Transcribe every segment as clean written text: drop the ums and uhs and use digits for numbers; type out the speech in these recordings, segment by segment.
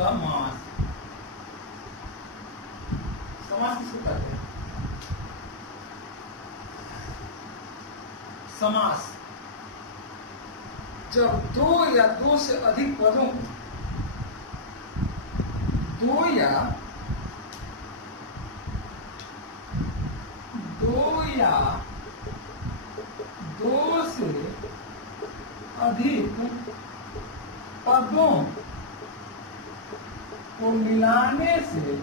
समास। समास किसको कहते हैं? समास जब दो या दो से अधिक पदों को दो या दो से अधिक पदों को मिलाने से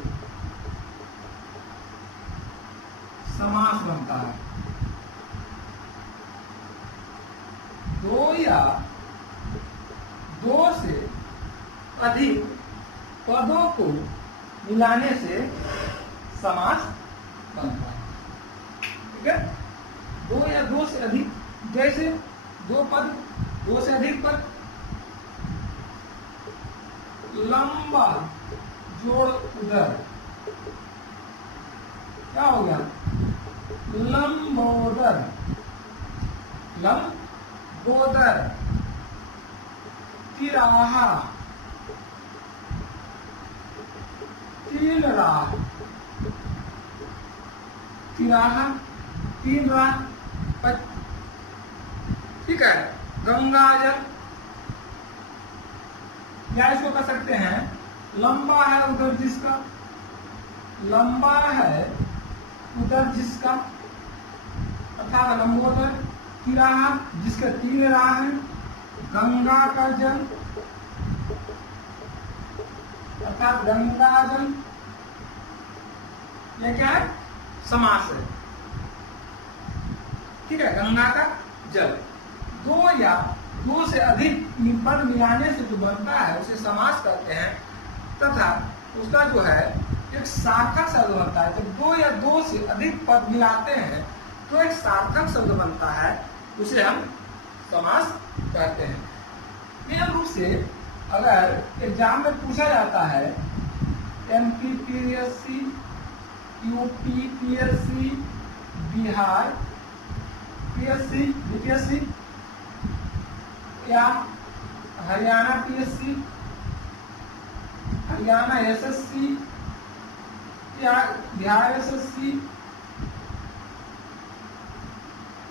समास बनता है। दो या दो से अधिक पदों को मिलाने से समास बनता है। ठीक है? दो या दो से अधिक, जैसे दो पद, दो से अधिक पद, लंबा जोड़ उदर, क्या हो गया? लंबोदर, लंबोदर, तिराहा, तीन राह, तिराहा, तीन राह, ठीक है? गंगाजल, या इसको कह सकते हैं लंबा है उधर जिसका, लंबा है उधर जिसका, अर्थात लंबोदर, तिराहा जिसके तीन राह है, गंगा का जल अर्थात गंगा जल, यह क्या है? समास है। ठीक है? गंगा का जल। दो या दो से अधिक पद मिलाने से जो बनता है उसे समास कहते हैं, तथा उसका जो है एक सार्थक शब्द बनता है। जब दो या दो से अधिक पद मिलाते हैं तो एक सार्थक शब्द बनता है, उसे हम समास कहते हैं। नियम रूप से अगर एग्जाम में पूछा जाता है MPPSC, UPPSC, Bihar PSC, BPSC या हरियाणा PSC, हरियाणा SSC या Bihar SSC,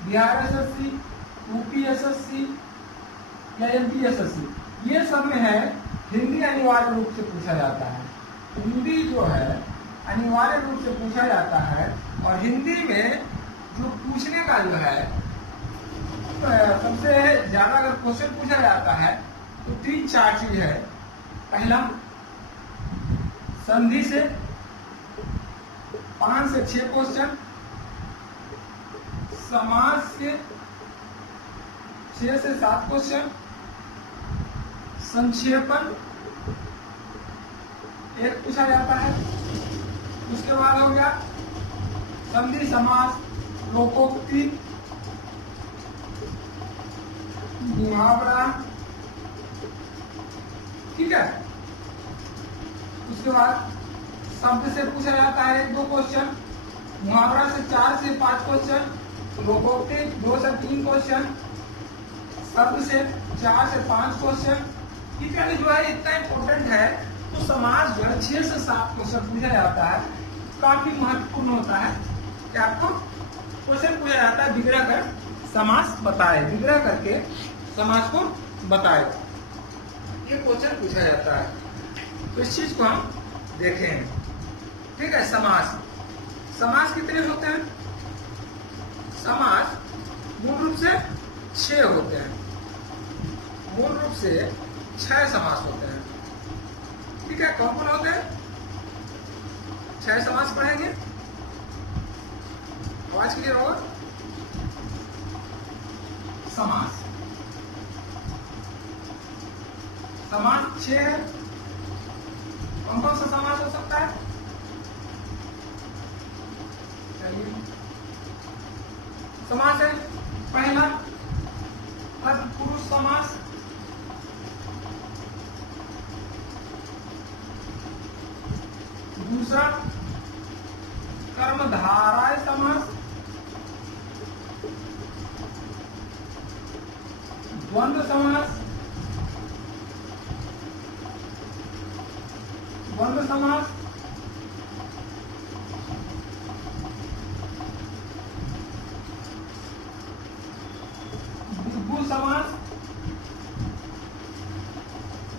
Bihar SSC, UP SSC या MP SSC, ये सब में है हिंदी अनिवार्य रूप से पूछा जाता है। हिंदी जो है अनिवार्य रूप से पूछा जाता है, और हिंदी में जो पूछने का जो है सबसे ज्यादा अगर क्वेश्चन पूछा जाता है तो 3-4 चीज है। पहला, संधि से 5 से 6 क्वेश्चन, समास से 6 से 7 क्वेश्चन, संक्षेपण एक पूछा जाता है। उसके बाद हो गया संधि, समास, लोकोक्ति, मुहावरा। ठीक है? उसके बाद शब्द से पूछा जाता है 1-2 क्वेश्चन, मुहावरा से 4 से 5 क्वेश्चन, लोकोक्ति 2 से 3 क्वेश्चन, शब्द से 4 से 5 क्वेश्चन। इत्यादि जो है इतना इम्पोर्टेंट है। तो समास जो है 6 से 7 क्वेश्चन पूछा जाता है। काफी महत्वपूर्ण होता है कि आपको क्वेश्चन पूछा जाता है विग्रह कर समास बताए, विग्रह करके समास को बताए, ये क्वेश्चन पूछा जाता है। तो इस चीज को हम देखें। ठीक है? समास, समास कितने होते हैं? समास मूल रूप से 6 होते हैं। मूल रूप से 6 समास होते हैं। ठीक है? कौन कौन होते हैं? 6 समास पढ़ेंगे। आवाज क्लियर होगा? समास, समास 6 है। कौन कौन सा समास हो सकता है? चलिए, समास है पहला तत्पुरुष समास, दूसरा कर्मधारय समास, द्वंद्व समास, समास, द्विगु समास,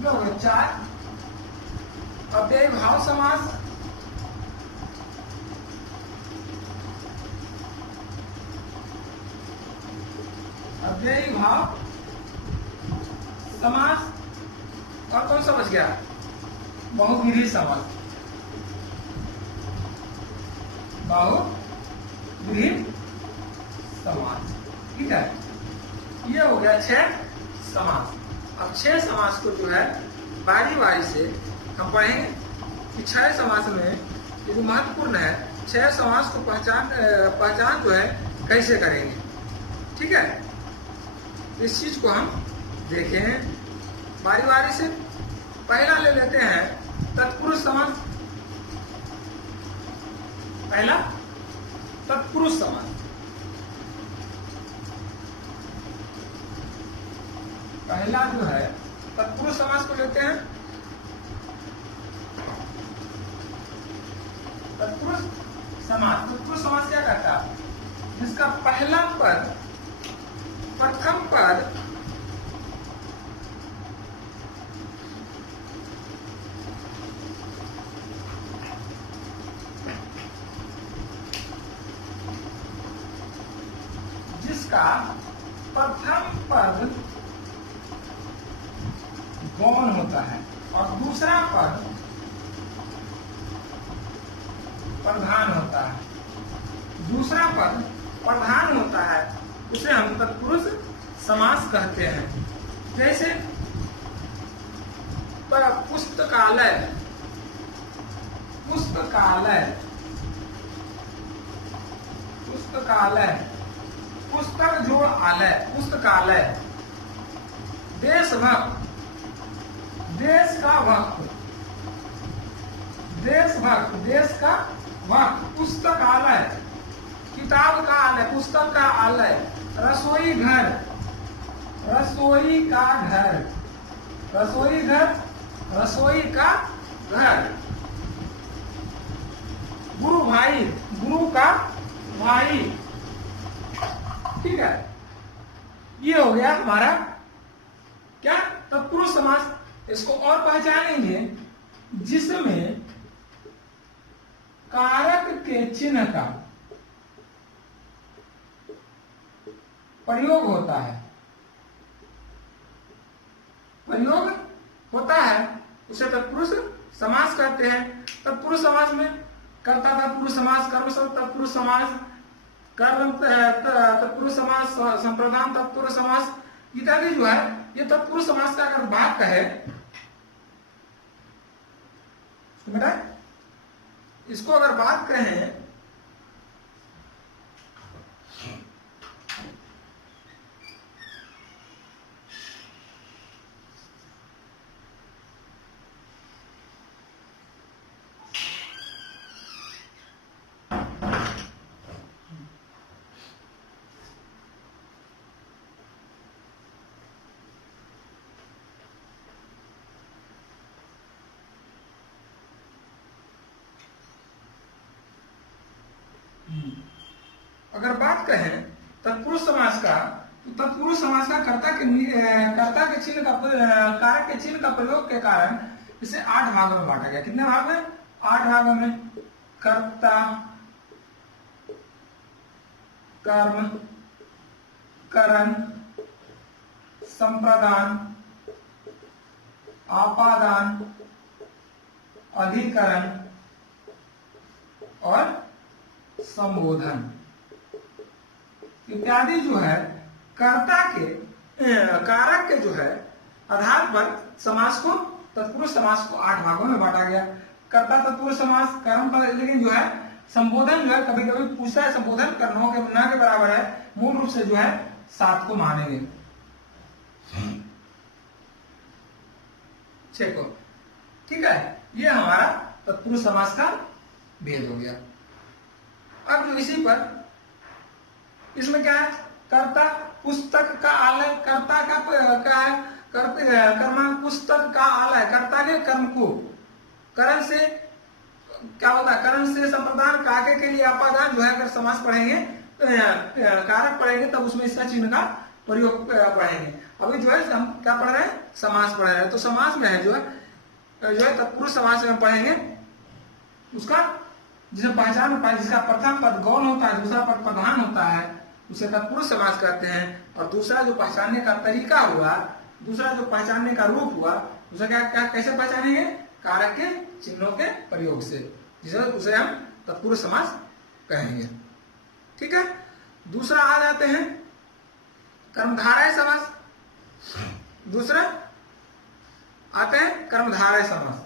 हो गए 4। अव्ययी भाव समास, अव्ययी भाव समास, और कौन सा बच गया? बहुव्रीहि समास, बहुव्रीहि समास। ठीक है, ये हो गया 6 समास। अब 6 समास को जो है बारी बारी से हम पढ़ेंगे कि 6 समास में ये जो महत्वपूर्ण है, 6 समास को पहचान जो है कैसे करेंगे। ठीक है, इस चीज को हम देखें बारी बारी से। पहला ले लेते हैं तत्पुरुष समास। पहला तत्पुरुष समास, पहला जो है तत्पुरुष समास को लेते हैं। तत्पुरुष समास, तत्पुरुष समास क्या करता है? जिसका पहला पद, प्रथम पद जिसका प्रथम पद गौण होता है और दूसरा पद प्रधान होता है, दूसरा पद प्रधान होता है, उसे हम तत्पुरुष समास कहते हैं। जैसे पुस्तकालय, पुस्तकालय, पुस्तकालय, पुस्तक जोड़ आलय, पुस्तकालय। देशभक्त, देश का भक्त, देशभक्त, देश का भक्त, पुस्तकालय। किताब का आलय, पुस्तक का आलय। रसोई घर, रसोई का घर, रसोई घर, रसोई का घर। गुरु भाई, गुरु का भाई। ठीक है, ये हो गया हमारा क्या? तत्पुरुष समास। इसको और पहचानेंगे जिसमें कारक के चिन्ह का प्रयोग होता है, प्रयोग होता है, उसे तत्पुरुष समास कहते हैं। तत्पुरुष समास में कर्ता तत्पुरुष समास, कर्म तत्पुरुष समास, कर्म तत्पुरुष समास, संप्रदान तत्पुरुष समास इत्यादि जो है ये तत्पुरुष समास का अगर बात कहे, बेटा इसको अगर बात कहें अगर बात कहें तत्पुरुष समास का, तो तत्पुरुष समास का कर्ता के चिन्ह का, कारक के चिन्ह का प्रयोग के कारण इसे 8 भागों में बांटा गया। कितने भाग में? 8 भागों में। कर्ता, कर्म, करण, संप्रदान, आपादान, अधिकरण और संबोधन इत्यादि जो है कर्ता के कारक के जो है आधार पर समास को, तत्पुरुष समास को 8 भागों में बांटा गया। कर्ता तत्पुरुष समास, कर्म पद, लेकिन जो है संबोधन जो है कभी कभी पूछता है, संबोधन कर्मों के न के बराबर है, मूल रूप से जो है 7 को मानेंगे। चेको, ठीक है, ये हमारा तत्पुरुष समास का भेद हो गया। अब जो इसी पर इसमें क्या है? कर्ता, पुस्तक का आलय, कर्ता का क्या है? कर्म, पुस्तक का आलय, कर्ता ने कर्म को, करण से क्या होता है, करण से संप्रदान काके के लिए अपादान जो है, अगर समास पढ़ेंगे कारक पढ़ेंगे तब उसमें इसका चिन्ह का प्रयोग पढ़ेंगे। अभी जो है हम क्या पढ़ रहे हैं, समास पढ़ रहे हैं। तो समास में है जो है तत्पुरुष समास में पढ़ेंगे उसका जिसे पहचान होता है, जिसका प्रथम पद गौण होता है, दूसरा पद प्रधान होता है, उसे तत्पुरुष समास कहते हैं। और दूसरा जो पहचानने का तरीका हुआ, दूसरा जो पहचानने का रूप हुआ, उसे क्या क्या कैसे पहचानेंगे, कारक के चिन्हों के प्रयोग से, जिसे उसे हम तत्पुरुष समास कहेंगे। ठीक है। दूसरा आ जाते हैं कर्मधारय समास। दूसरा आते हैं कर्मधारय समास।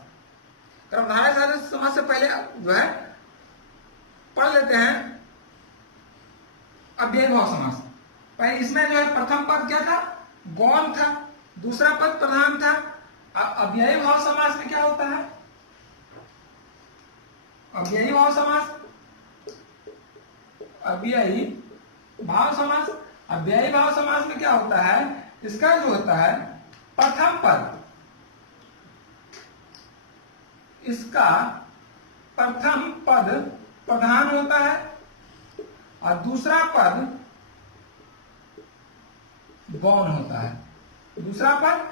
कर्मधारय समास से पहले जो है पढ़ लेते हैं अव्ययी भाव समास। पहले इसमें जो है प्रथम पद क्या था, गौण था, दूसरा पद प्रधान था। अव्ययी भाव समास में क्या होता है, अव्ययी भाव समास, अव्ययी भाव समास, अव्ययी भाव समास में क्या होता है, इसका जो होता है प्रथम पद, इसका प्रथम पद प्रधान होता है और दूसरा पद गौण होता है। दूसरा पद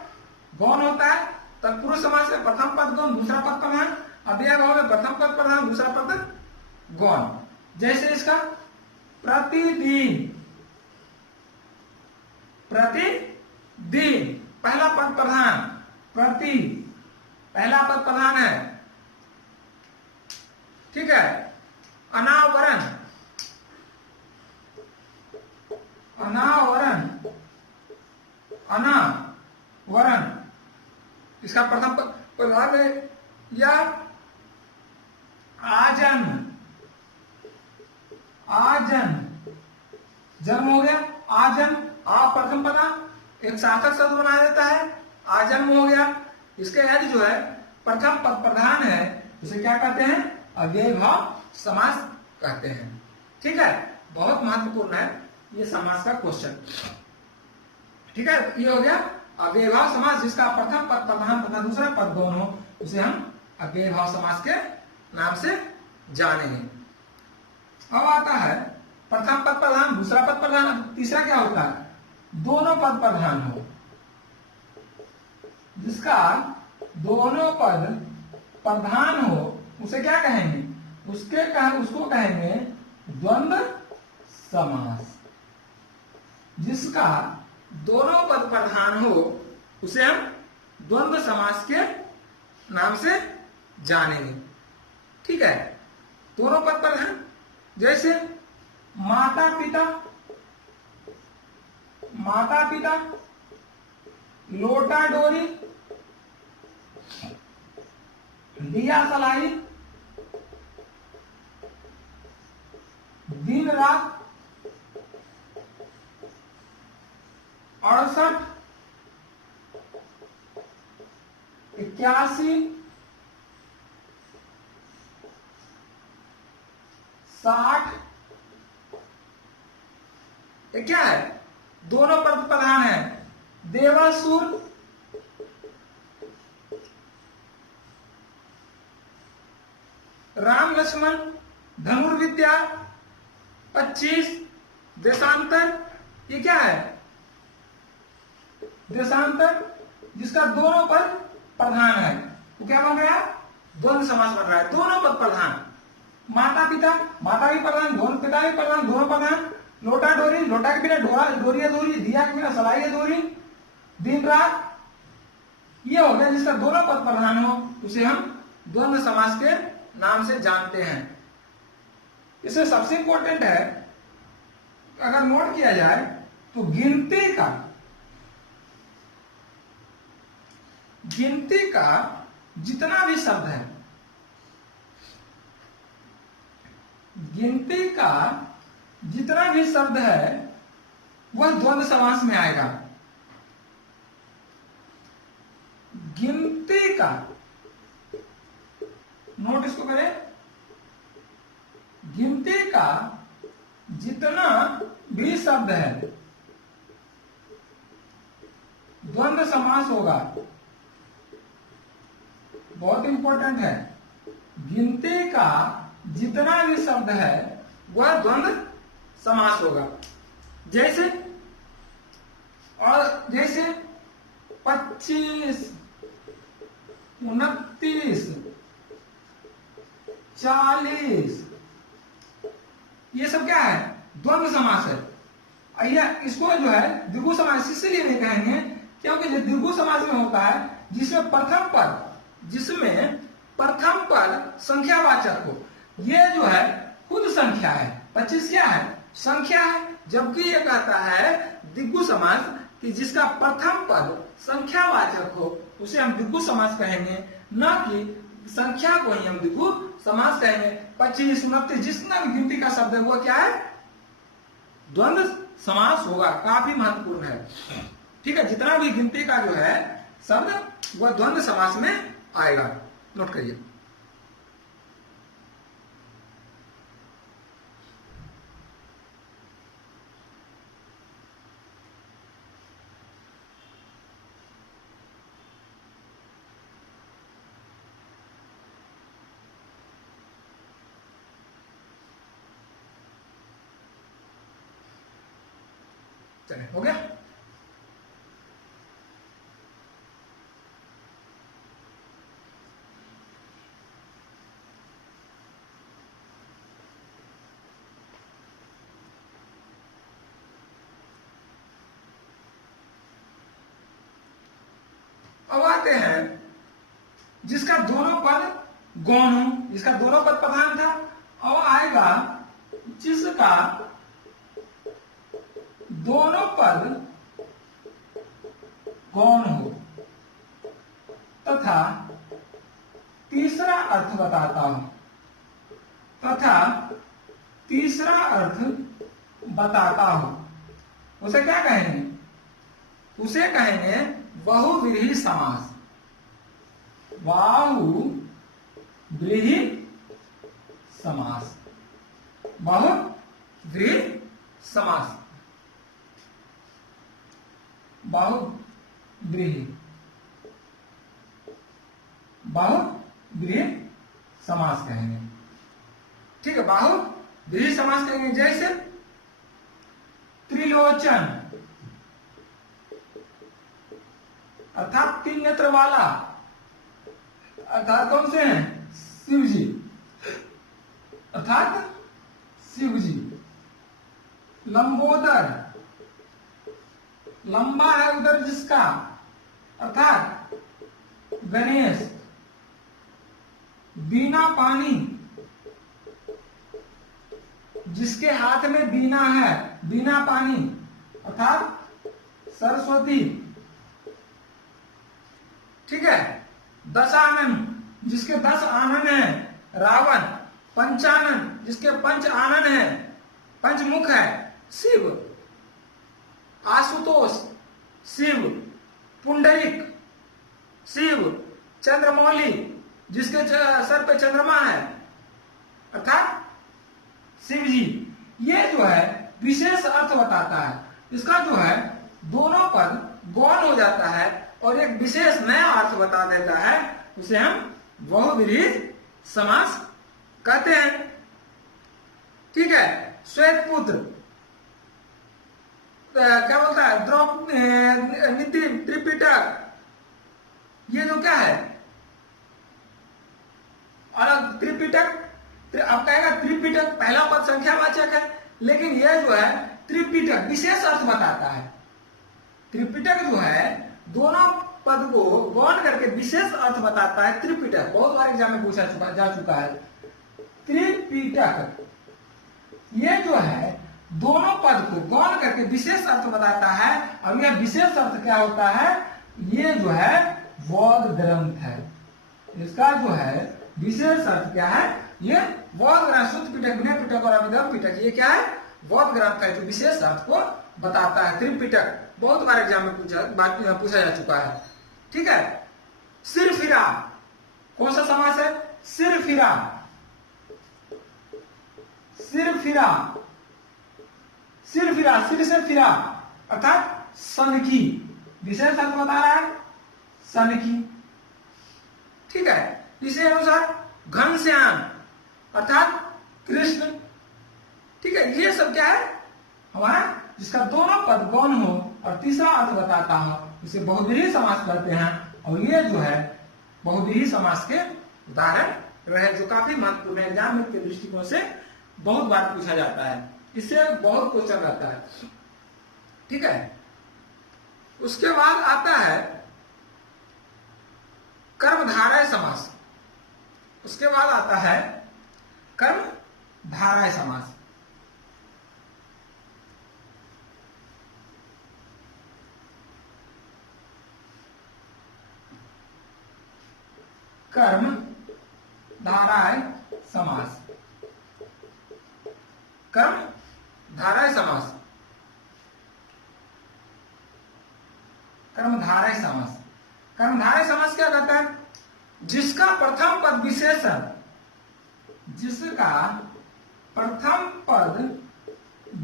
गौण होता है। तत्पुरुष समास में प्रथम पद गौण, दूसरा पद प्रधान। अव्यय भाव में प्रथम पद प्रधान, दूसरा पद गौण। जैसे इसका प्रतिदिन, प्रतिदिन पहला पद प्रधान, प्रति पहला पद प्रधान है। ठीक है। अनावरण, अनावरण, अनावरण इसका प्रथम पद प्रधान है। या आजन, आजन जन्म हो गया, आजन आ प्रथम पदा एक सार्थक शब्द बनाया जाता है, आजन्म हो गया। इसके यदि जो है प्रथम पद प्रधान है उसे क्या कहते हैं, अव्ययी भाव समास कहते हैं। ठीक है। बहुत महत्वपूर्ण है ये समास का क्वेश्चन। ठीक है। ये हो गया अव्ययी भाव समास, जिसका प्रथम पद प्रधान तथा दूसरा पद गौण हो, उसे हम अव्ययी भाव समास के नाम से जानेंगे। अब आता है प्रथम पद प्रधान, दूसरा पद प्रधान, तीसरा क्या होता है, दोनों पद प्रधान हो, जिसका दोनों पद प्रधान हो उसे क्या कहेंगे, उसको कहेंगे द्वंद्व समास। जिसका दोनों पद प्रधान हो उसे हम द्वंद्व समास के नाम से जानेंगे। ठीक है। दोनों पद प्रधान जैसे माता पिता, माता पिता, लोटा डोरी, लिया सलाई, दिन रात, 68, 81, 60। ये क्या है, दोनों पद प्रधान है। देवासुर, राम लक्ष्मण, धनुर्विद्या, 25, देशांतर, ये क्या है, देशांतर, जिसका दोनों पद प्रधान है, वो क्या बन गया, द्वंद्व समास बन रहा है। दोनों पद प्रधान, माता पिता, माता भी प्रधान, दोनों पिता भी प्रधान, दोनों प्रधान। लोटा डोरी, लोटा के बिना डोरी अधूरी, दिया के बिना सलाई अधूरी, दिन रात, ये हो गया जिसका दोनों पद प्रधान हो उसे हम द्वंद्व समास के नाम से जानते हैं। इसमें सबसे इंपॉर्टेंट है, अगर नोट किया जाए तो गिनती का जितना भी शब्द है, गिनती का जितना भी शब्द है वह द्वंद्व समास में आएगा। गिनती का, नोट इसको करें, गिनती का जितना भी शब्द है द्वंद्व समास होगा। बहुत इंपॉर्टेंट है, गिनती का जितना भी शब्द है वह द्वंद्व समास होगा। जैसे 25, 29, 40 ये सब क्या है? द्वंद्व समास है। इसको जो है द्विगु समास इसलिए नहीं कहेंगे क्योंकि जो द्विगु समास में होता है जिसमें प्रथम पद संख्यावाचक हो, ये जो है खुद संख्या है। 25 क्या है? संख्या है। जबकि ये कहता है द्विगु समास कि जिसका प्रथम पद संख्यावाचक हो उसे हम द्विगु समास कहेंगे, न कि संख्या को ही हम द्विगु समास कहेंगे। 25, 29 जितना भी गिनती का शब्द है वो क्या है? द्वंद्व समास होगा। काफी महत्वपूर्ण है। ठीक है, जितना भी गिनती का जो है शब्द वह द्वंद्व समास में आएगा। नोट करिए। चलिए, हो गया। अब आते हैं जिसका दोनों पद गौण हो, जिसका दोनों पद प्रधान था। अब आएगा जिसका दोनों पद गौण हो तथा तीसरा अर्थ बताता हूं, उसे क्या कहेंगे? उसे कहेंगे बहुव्रीहि समास। बहुव्रीहि समास, बहुव्रीहि समास, बहुव्रीहि समास कहेंगे। ठीक है, बहुव्रीहि समास कहेंगे। जैसे त्रिलोचन अर्थात 3 नेत्र वाला, अर्थात कौन से हैं? शिव जी, अर्थात शिव जी। लंबोदर, लंबा है उधर जिसका, अर्थात गणेश। बीना पानी, जिसके हाथ में बीना है, बीना पानी, अर्थात सरस्वती। ठीक है। दशानन, जिसके 10 आनन है, रावण। पंचानन, जिसके 5 आनन है, पंचमुख है, शिव। आशुतोष, शिव। पुंडरीक, शिव। चंद्रमौली, जिसके सर पे चंद्रमा है, अर्थात शिव जी। ये जो है विशेष अर्थ बताता है। इसका जो है दोनों पद गौण हो जाता है और एक विशेष नया अर्थ बता देता है, उसे हम बहुव्रीहि समास कहते हैं। ठीक है। श्वेत पुत्र, क्या बोलता है? द्रौपदी, त्रिपिटक, ये जो क्या है? और त्रिपिटक, अब कहेगा त्रिपिटक पहला पद संख्यावाचक है, लेकिन यह जो है त्रिपिटक विशेष अर्थ बताता है। त्रिपिटक जो है दोनों पद को गौण करके विशेष अर्थ बताता है। त्रिपिटक बहुत बार एग्जाम में पूछा जा चुका है। त्रिपिटक ये जो है दोनों पद को गौण करके विशेष अर्थ बताता है। अब यह विशेष अर्थ क्या होता है? ये जो है बौद्ध ग्रंथ है। इसका जो है विशेष अर्थ क्या है? ये बौद्ध ग्रंथ, शुद्ध पिटक, विनय पिटक और अभिधर्म पिटक, ये क्या है? बौद्ध ग्रंथ है जो विशेष अर्थ को बताता है। त्रिपिटक बहुत बार एग्जाम में पूछा जा चुका है। ठीक है। सिरफिरा कौन सा समास है? सिरफिरा, सिरफिरा, सिरफिरा, सिर से फिरा, अर्थात सन की। विशेष अर्थ बता रहा है सन की। ठीक है। इसी अनुसार घनश्याम अर्थात कृष्ण। ठीक है, ये सब क्या है हमारा, जिसका दोनों पद गौण हो और तीसरा अर्थ बताता हो, इसे बहुव्रीहि समास कहते हैं। और ये जो है बहुव्रीहि समास के उदाहरण रहे, जो काफी महत्वपूर्ण है, एग्जाम के दृष्टिकोण से बहुत बार पूछा जाता है, इससे बहुत क्वेश्चन रहता है। ठीक है, उसके बाद आता है कर्मधारय समास। उसके बाद आता है कर्मधारय समास। कर्मधारय समास। कर्मधारय समास। कर्मधारय समास। कर्मधारय समास क्या कहता है? जिसका प्रथम पद विशेषण, जिसका प्रथम पद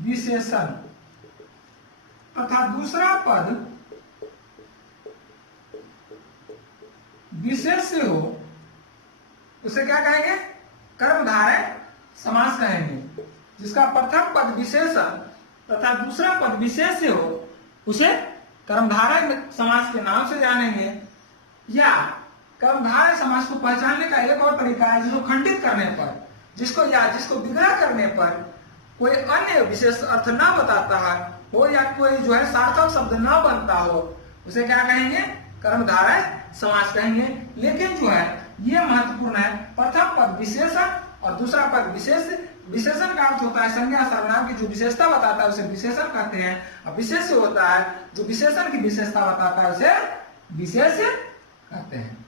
विशेषण तथा दूसरा पद विशेष से हो, उसे क्या कहेंगे? कर्मधारय समास कहेंगे। जिसका प्रथम पद विशेषण तथा दूसरा पद विशेष से हो, उसे कर्मधारय समास के नाम से जानेंगे। या कर्मधारय समास को पहचानने का एक और तरीका है, जिसको खंडित करने पर, जिसको विग्रह करने पर कोई अन्य विशेष अर्थ ना बताता हो या कोई जो है सार्थक शब्द ना बनता हो, उसे क्या कहेंगे? कर्मधारय समास कहेंगे। लेकिन जो है ये महत्वपूर्ण है, प्रथम पद विशेषण और दूसरा पद विशेष। विशेषण का अर्थ होता है संज्ञा सर्वनाम की जो विशेषता बताता है उसे विशेषण कहते हैं, और विशेष होता है जो विशेषण की विशेषता बताता है उसे विशेष कहते हैं।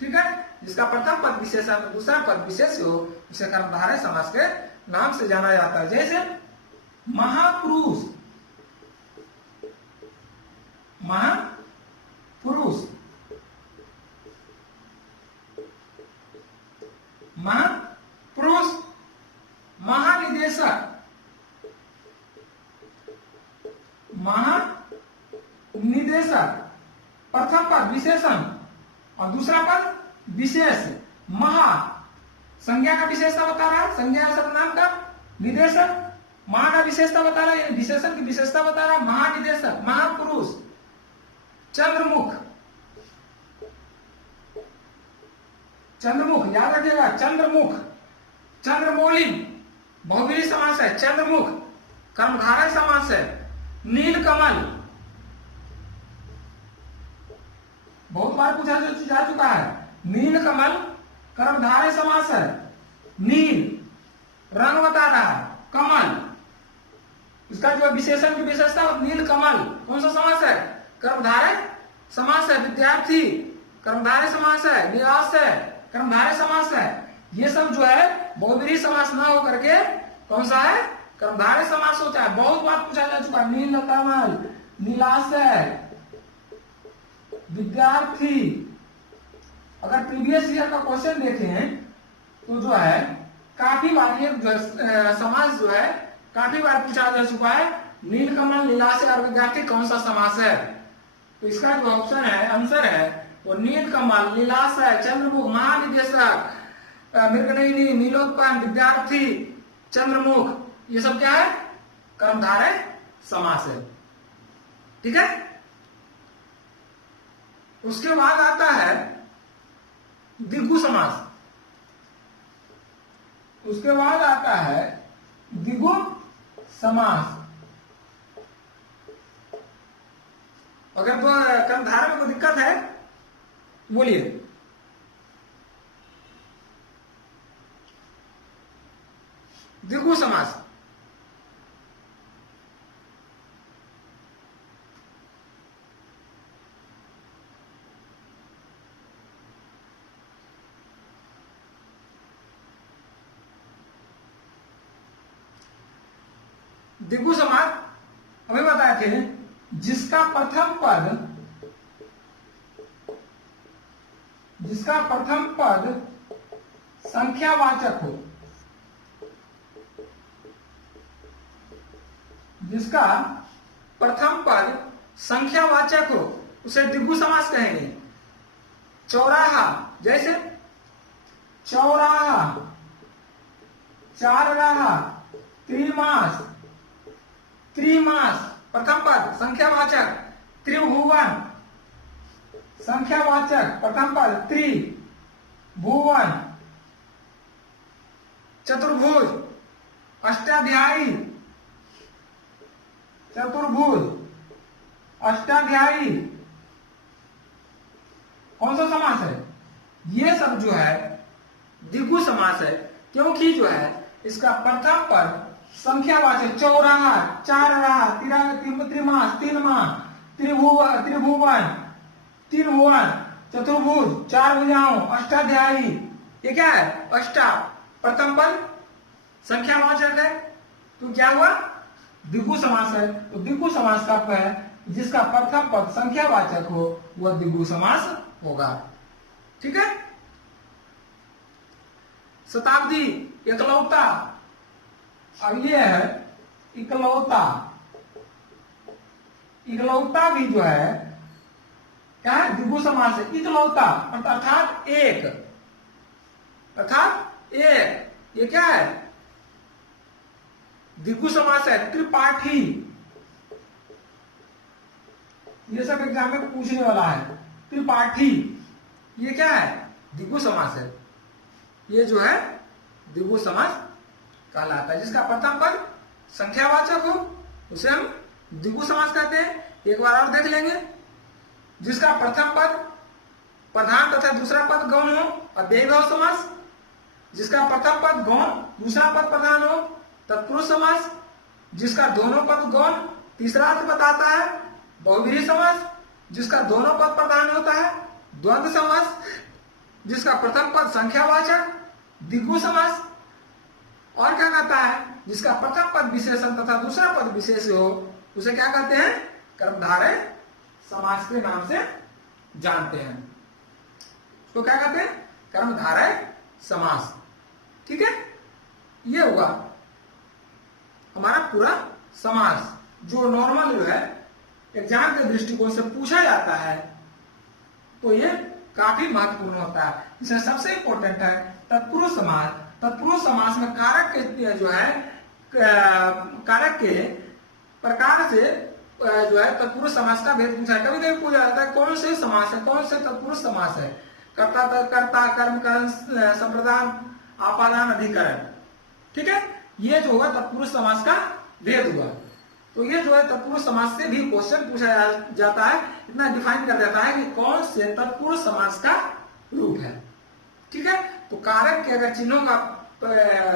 ठीक है, जिसका प्रथम पद विशेषण दूसरा पद विशेष हो, उसे कर्मधारय समास के नाम से जाना जाता है। जैसे महापुरुष, महापुरुष, महापुरुष, महानिदेशक, महानिदेशक, प्रथम पद विशेषण और दूसरा पद विशेष। महा संज्ञा का विशेषता बता रहा है, संज्ञा सर्वनाम का, निदेशक महा का विशेषता बता रहा है, विशेषण की विशेषता बता रहा है, महानिदेशक, महापुरुष, चंद्रमुख, चंद्रमुख याद रखिएगा, चंद्रमुख, चंद्रमौलिन बहुव्रीहि समास है, चंद्रमुख कर्मधारय समास है, नीलकमल बहुत बार पूछा जा चुका है, नीलकमल कर्मधारय समास है। नील रंग बता रहा है, कमल इसका जो विशेषण की विशेषता, नीलकमल कौन सा समास है? कर्मधारय समास है। विद्यार्थी कर्मधारय समास है, निवास है कर्मधारय समास है। ये सब जो है बहुव्रीहि समास ना हो करके कौन सा है? कर्मधारय समास होता है। बहुत बार पूछा जा चुका है, नीलकमल, नीलाशय, विद्यार्थी। अगर प्रीवियस ईयर का क्वेश्चन देखें तो जो है काफी बार ये समास जो है काफी बार पूछा जा चुका है, नीलकमल, नीलाशय और विद्यार्थी कौन सा समास है? तो इसका जो ऑप्शन है, आंसर है वो नीलकमल, नीलाशय, चंद्रमुख, महानिदेशक, मृगनयनी, नीलोत्पन्न, विद्यार्थी, चंद्रमुख, ये सब क्या है? कर्मधारय समास है। ठीक है, उसके बाद आता है द्विगु समास। उसके बाद आता है द्विगु समास। अगर तो कर्मधारय में कोई दिक्कत है बोलिए। द्विगु समास, द्विगु समास अभी बताए थे, जिसका प्रथम पद संख्यावाचक हो, जिसका प्रथम पद संख्यावाचक हो उसे द्विगु समास कहेंगे। चौराहा, जैसे चौराहा, चारराहा, त्रिमास, त्रिमास प्रथम पद संख्यावाचक, त्रिभुवन संख्यावाचक प्रथम पद, त्रिभुवन, चतुर्भुज, अष्टाध्यायी, चतुर्भुज, अष्टाध्यायी। कौन सा समास है? ये सब जो है द्विगु समास है, क्योंकि जो है इसका प्रथम पद संख्यावाचक, चौराहा, चारराहा, त्रिमास, तीनमास, त्रिभुवन, तीन भुवन, चतुर्भुज, चार भुजाओं, अष्टाध्यायी। ये क्या है? अष्टा प्रथम पद संख्यावाचक है, तो क्या हुआ? द्विगु समास है। तो द्विगु समास का है जिसका प्रथम पद संख्यावाचक हो वह द्विगु समास होगा। ठीक है। शताब्दी, एकलौता, अब ये है इकलौता। इकलौता भी जो है क्या है? द्विगु समास है। इकलौता अर्थात एक, अर्थात एक, ये क्या है? द्विगु समास है। त्रिपाठी, ये सब एग्जाम में पूछने वाला है। त्रिपाठी ये क्या है? द्विगु समास है। ये जो है द्विगु समास कहलाता है। जिसका प्रथम पद संख्यावाचक हो उसे हम द्विगु समास कहते हैं। एक बार और देख लेंगे। जिसका प्रथम पद प्रधान तथा दूसरा पद गौण हो, अव्ययीभाव समास। जिसका प्रथम पद गौण, दूसरा पद प्रधान हो, तत्पुरुष समास। जिसका दोनों पद गौण, तीसरा अर्थ बताता है, बहुव्रीहि समास। जिसका दोनों पद प्रधान होता है, द्वंद्व समास। जिसका प्रथम पद संख्यावाचक, द्विगु समास। और क्या कहता है? जिसका प्रथम पद विशेषण तथा दूसरा पद विशेष हो उसे क्या कहते हैं? कर्मधारय समास के नाम से जानते हैं। उसको क्या कहते हैं? कर्मधारय समास। ठीक है। ये हुआ हमारा पूरा समास जो नॉर्मल जो है एग्जाम के दृष्टिकोण से पूछा जाता है, तो ये काफी महत्वपूर्ण होता है। इसमें सबसे इंपॉर्टेंट है तत्पुरुष समास। तत्पुरुष समास में कारक के जो है कारक के प्रकार से जो है तत्पुरुष समास का भेद पूछा है। कभी कभी पूछा जाता है कौन से समास है, कौन से तत्पुरुष समास है? कर्ता, कर्ता, कर्म, करण, संप्रदान, आपादान, अधिकरण। ठीक है। ये जो हुआ तत्पुरुष समास का भेद हुआ। तो ये जो है तत्पुरुष समास से भी क्वेश्चन पूछा जाता है। इतना डिफाइन कर देता है कि कौन से तत्पुरुष समास का रूप है। ठीक है। तो कारक के अगर चिन्हों का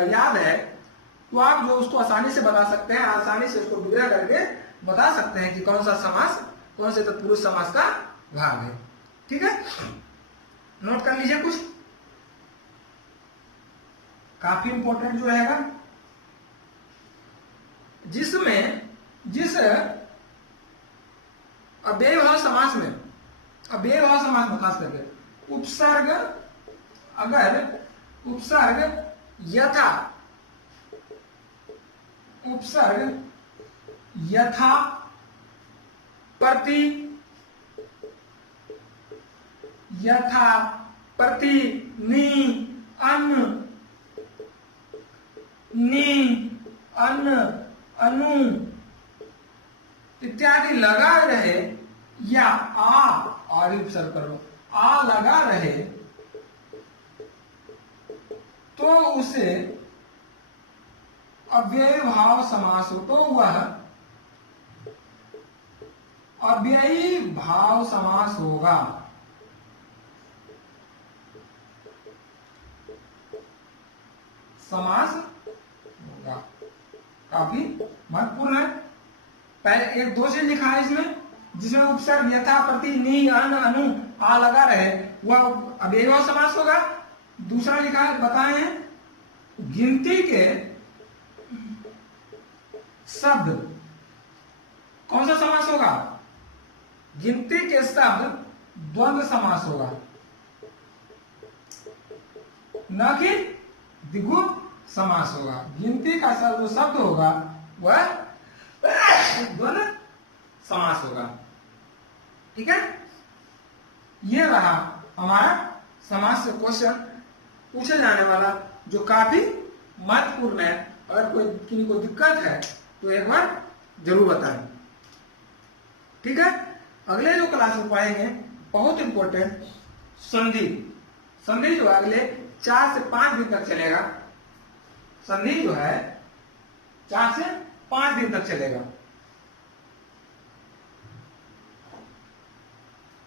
याद है तो आप जो उसको आसानी से बता सकते हैं, आसानी से उसको विग्रह करके बता सकते हैं कि कौन सा समास, कौन से तत्पुरुष समास का भाग है। ठीक है। नोट कर लीजिए कुछ, काफी इंपॉर्टेंट जो रहेगा। जिसमें जिस अव्ययीभाव समास में, अव्ययीभाव समास में खास करके उपसर्ग, अगर उपसर्ग यथा, उपसर्ग यथा, प्रति, यथा, प्रति, नि, अन, नि, अन, अनु इत्यादि लगा रहे, या आ उपसर्ग कर लो, आ लगा रहे, तो उसे अव्ययीभाव समास हो, तो वह अव्ययीभाव समास होगा। समास होगा। काफी महत्वपूर्ण है। पहले एक दो चीज लिखा है इसमें, जिसमें उपसर्ग यथा, प्रति, नि, अन, अनु, आ लगा रहे, वह अव्ययीभाव समास होगा। दूसरा लिखा है, बताए हैं, गिनती के शब्द, कौन सा समास होगा? गिनती के शब्द द्वंद्व समास होगा, न कि द्विगु समास होगा। गिनती का जो शब्द होगा वह द्वंद्व समास होगा। ठीक है। यह रहा हमारा समास से क्वेश्चन। पूछा जाने वाला, जो काफी महत्वपूर्ण है। अगर कोई किसी को दिक्कत है तो एक बार जरूर बताएं, ठीक है। अगले जो क्लास में पाएंगे बहुत इंपॉर्टेंट संधि। संधि जो है अगले 4 से 5 दिन तक चलेगा। संधि जो है 4 से 5 दिन तक चलेगा,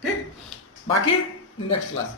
ठीक। बाकी नेक्स्ट क्लास।